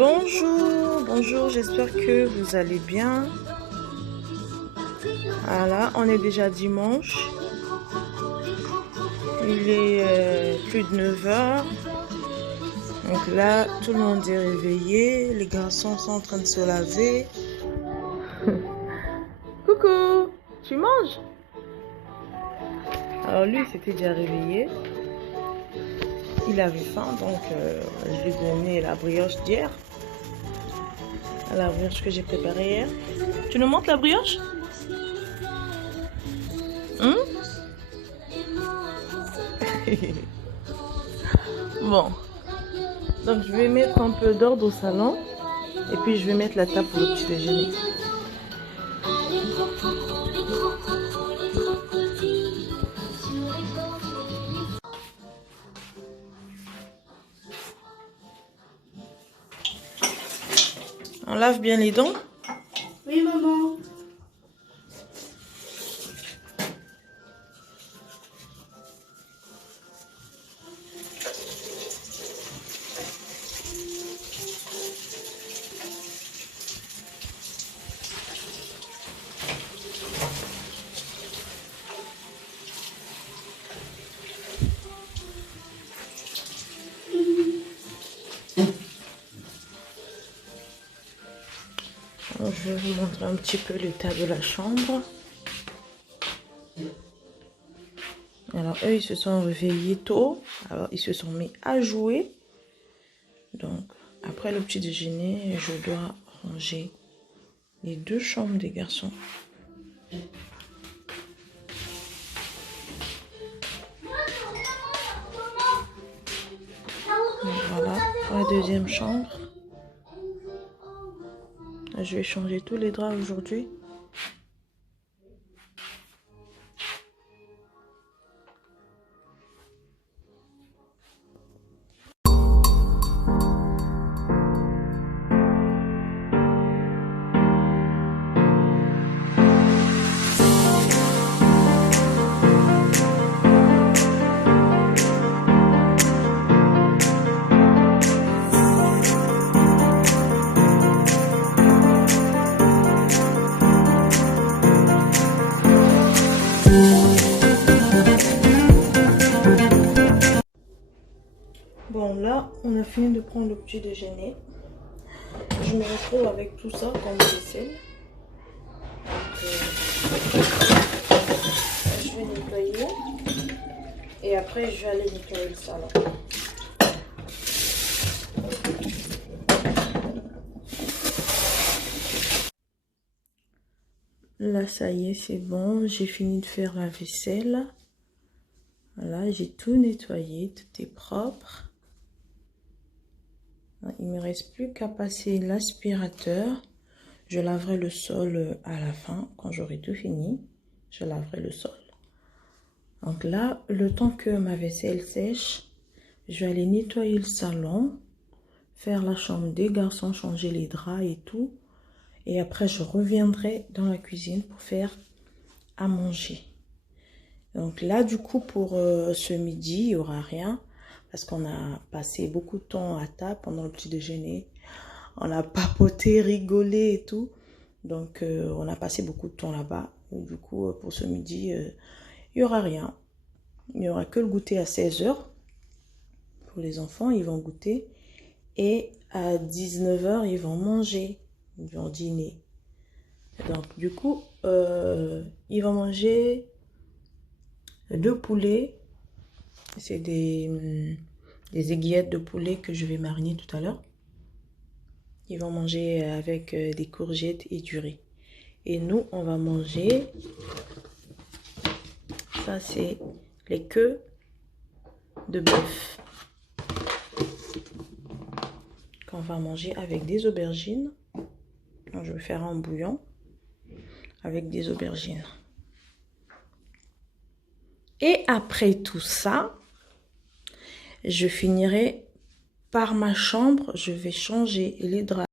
Bonjour, bonjour, j'espère que vous allez bien. Voilà, on est déjà dimanche. Il est plus de 9 heures. Donc là, tout le monde est réveillé. Les garçons sont en train de se laver. Coucou, tu manges? Alors lui, il s'était déjà réveillé. Il avait faim, donc je lui ai donné la brioche d'hier. La brioche que j'ai préparée hier. Tu nous montres la brioche? Bon. Donc je vais mettre un peu d'ordre au salon. Et puis je vais mettre la table pour le petit déjeuner. On lave bien les dents? Oui, maman. Je vais vous montrer un petit peu l'état de la chambre. Alors eux, ils se sont réveillés tôt. Alors ils se sont mis à jouer. Donc après le petit déjeuner, je dois ranger les deux chambres des garçons. Donc, voilà la deuxième chambre. Je vais changer tous les draps aujourd'hui. Bon, là, on a fini de prendre le petit déjeuner. Je me retrouve avec tout ça comme vaisselle. Je vais nettoyer. Et après, je vais aller nettoyer le salon. Là, ça y est, c'est bon. J'ai fini de faire la vaisselle. Voilà, j'ai tout nettoyé. Tout est propre. Il ne me reste plus qu'à passer l'aspirateur. Je laverai le sol à la fin. Quand j'aurai tout fini, je laverai le sol. Donc là, le temps que ma vaisselle sèche, je vais aller nettoyer le salon, faire la chambre des garçons, changer les draps et tout. Et après, je reviendrai dans la cuisine pour faire à manger. Donc là, du coup, pour ce midi, il n'y aura rien. Parce qu'on a passé beaucoup de temps à table pendant le petit déjeuner. On a papoté, rigolé et tout. Donc, on a passé beaucoup de temps là-bas. Du coup, pour ce midi, il n'y aura rien. Il n'y aura que le goûter à 16 h. Pour les enfants, ils vont goûter. Et à 19 h, ils vont manger. Ils vont dîner. Donc, du coup, ils vont manger 2 poulets. C'est des aiguillettes de poulet que je vais mariner tout à l'heure. Ils vont manger avec des courgettes et du riz. Et nous, on va manger... Ça, c'est les queues de bœuf. Qu'on va manger avec des aubergines. Donc, je vais faire un bouillon avec des aubergines. Et après tout ça, je finirai par ma chambre. Je vais changer les draps.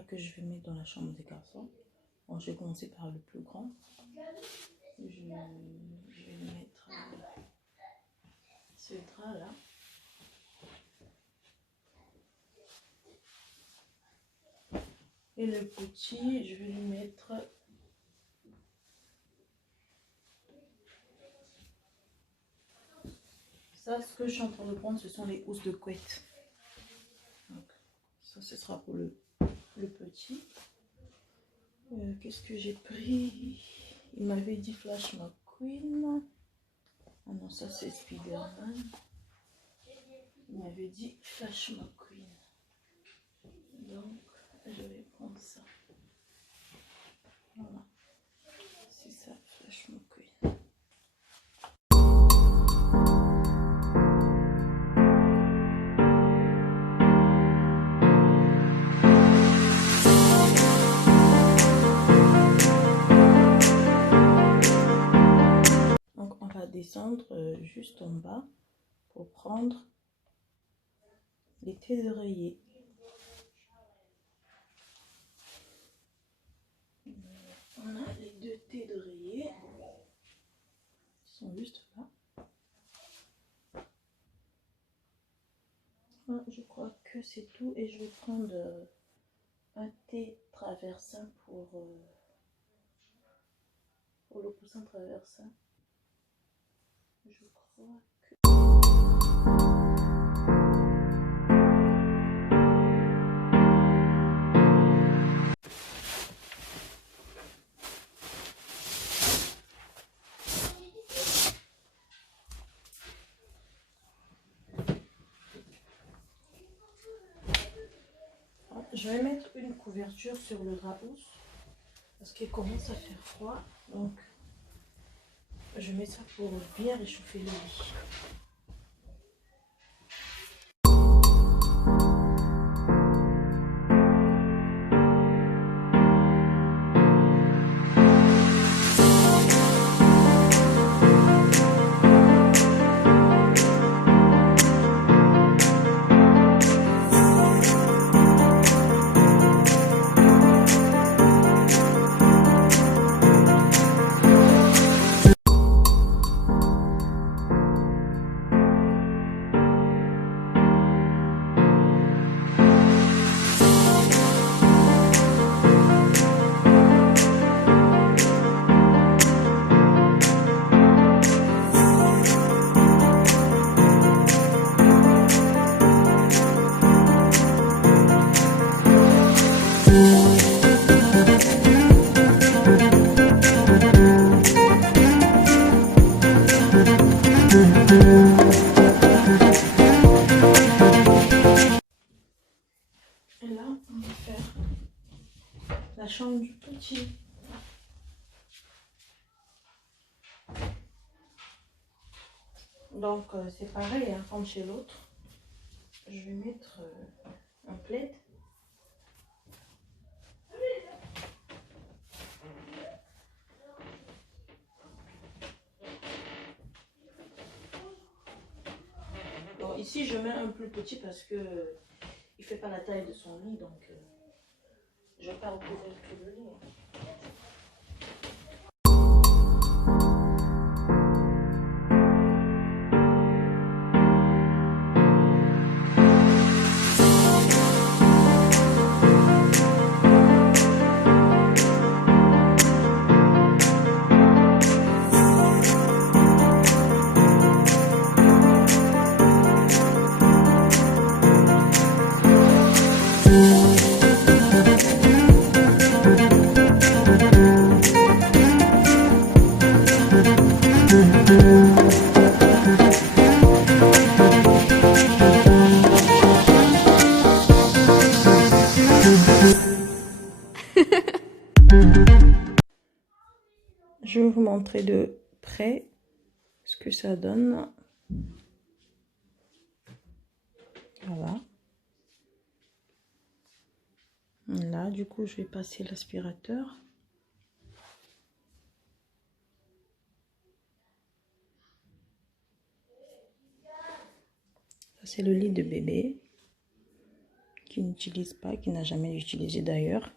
draps que je vais mettre dans la chambre des garçons. Bon, je vais commencer par le plus grand. Je vais mettre ce drap là. Et le petit, je vais lui mettre ça. Ce que je suis en train de prendre, ce sont les housses de couette. Donc, ça, ce sera pour le petit. Qu'est-ce que j'ai pris? Il m'avait dit Flash McQueen. Ah non, ça c'est Spider-Man. Il m'avait dit Flash McQueen. Donc, je vais prendre ça. Voilà. C'est ça, Flash McQueen. Donc, on va descendre juste en bas pour prendre les têtes d'oreiller. On a les deux têtes d'oreiller. Ils sont juste là. Je crois que c'est tout. Et je vais prendre un thé traversin pour le coussin traversin. Je crois que... Je vais mettre une couverture sur le drap housse parce qu'il commence à faire froid. Donc, je mets ça pour bien réchauffer le lit. Et là, on va faire la chambre du petit. Donc, c'est pareil, hein, comme chez l'autre. Je vais mettre un plaid. Bon, ici, je mets un plus petit parce que il fait pas la taille de son lit, donc je vais pas recouvrir tout le lit. Je vais vous montrer de près ce que ça donne. Voilà. Là, du coup, je vais passer l'aspirateur. Ça, c'est le lit de bébé. qui n'utilise pas, qui n'a jamais utilisé d'ailleurs.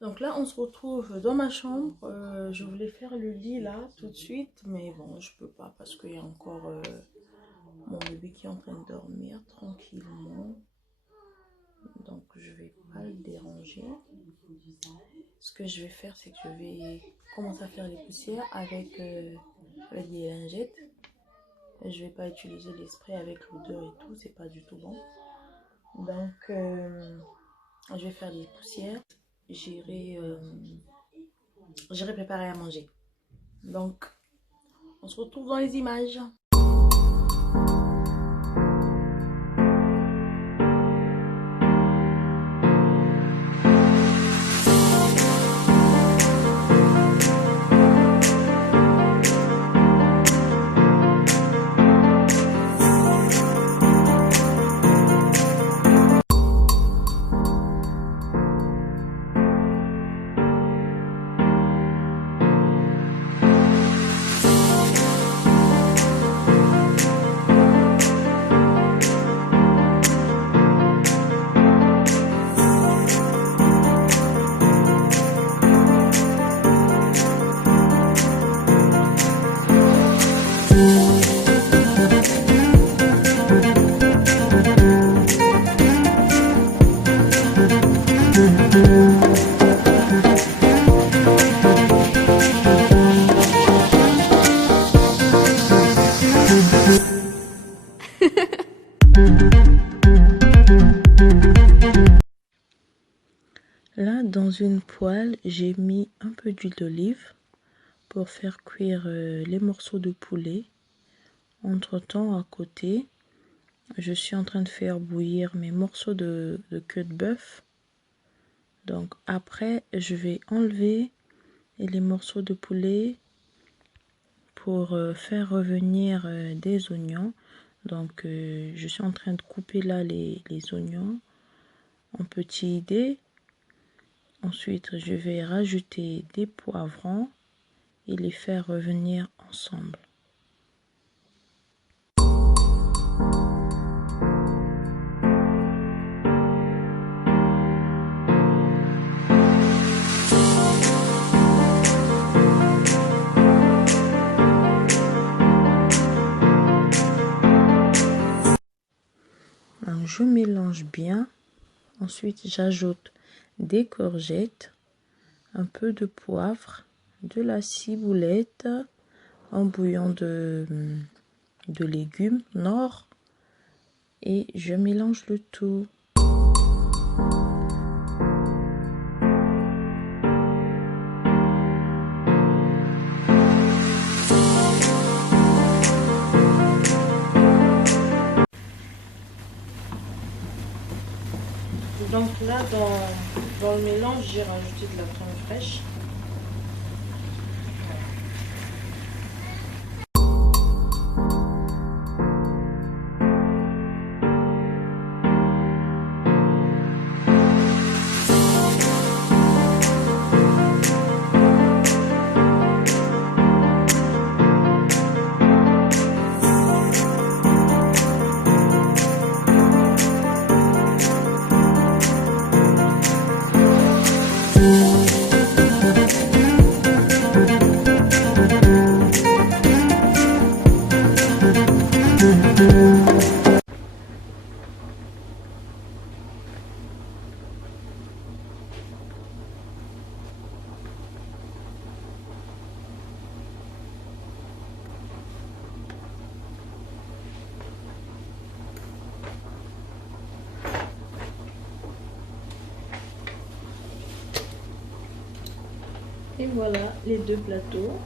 Donc là, on se retrouve dans ma chambre. Je voulais faire le lit là tout de suite, mais bon, je peux pas parce qu'il y a encore mon bébé qui est en train de dormir tranquillement. Donc je vais pas le déranger. Ce que je vais faire, c'est que je vais commencer à faire les poussières avec des lingettes. Je vais pas utiliser les sprays avec l'odeur et tout, c'est pas du tout bon. Donc je vais faire les poussières. J'irai préparer à manger. Donc, on se retrouve dans les images. Là, dans une poêle, j'ai mis un peu d'huile d'olive pour faire cuire les morceaux de poulet. Entre-temps, à côté, je suis en train de faire bouillir mes morceaux de queue de bœuf. Donc après, je vais enlever les morceaux de poulet pour faire revenir des oignons. Donc je suis en train de couper là les oignons en petits dés. Ensuite, je vais rajouter des poivrons et les faire revenir ensemble. Donc, je mélange bien. Ensuite, j'ajoute des courgettes, un peu de poivre, de la ciboulette, un bouillon de légumes Knorr et je mélange le tout. Donc là, dans le mélange, j'ai rajouté de la crème fraîche. Et voilà les deux plateaux.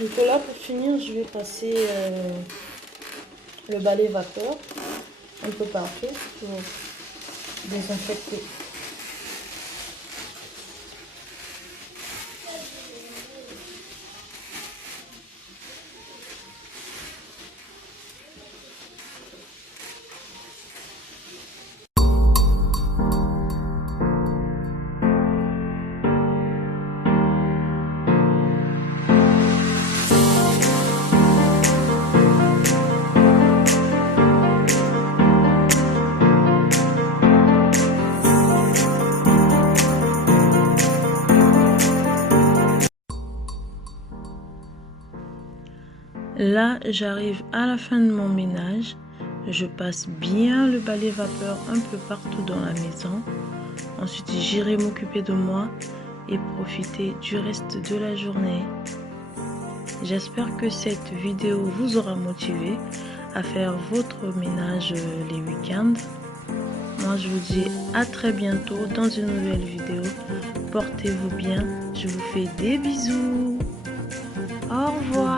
Donc là, pour finir, je vais passer le balai vapeur un peu partout pour désinfecter. Là, j'arrive à la fin de mon ménage. Je passe bien le balai vapeur un peu partout dans la maison. Ensuite, j'irai m'occuper de moi et profiter du reste de la journée. J'espère que cette vidéo vous aura motivé à faire votre ménage les week-ends. Moi, je vous dis à très bientôt dans une nouvelle vidéo. Portez-vous bien. Je vous fais des bisous. Au revoir.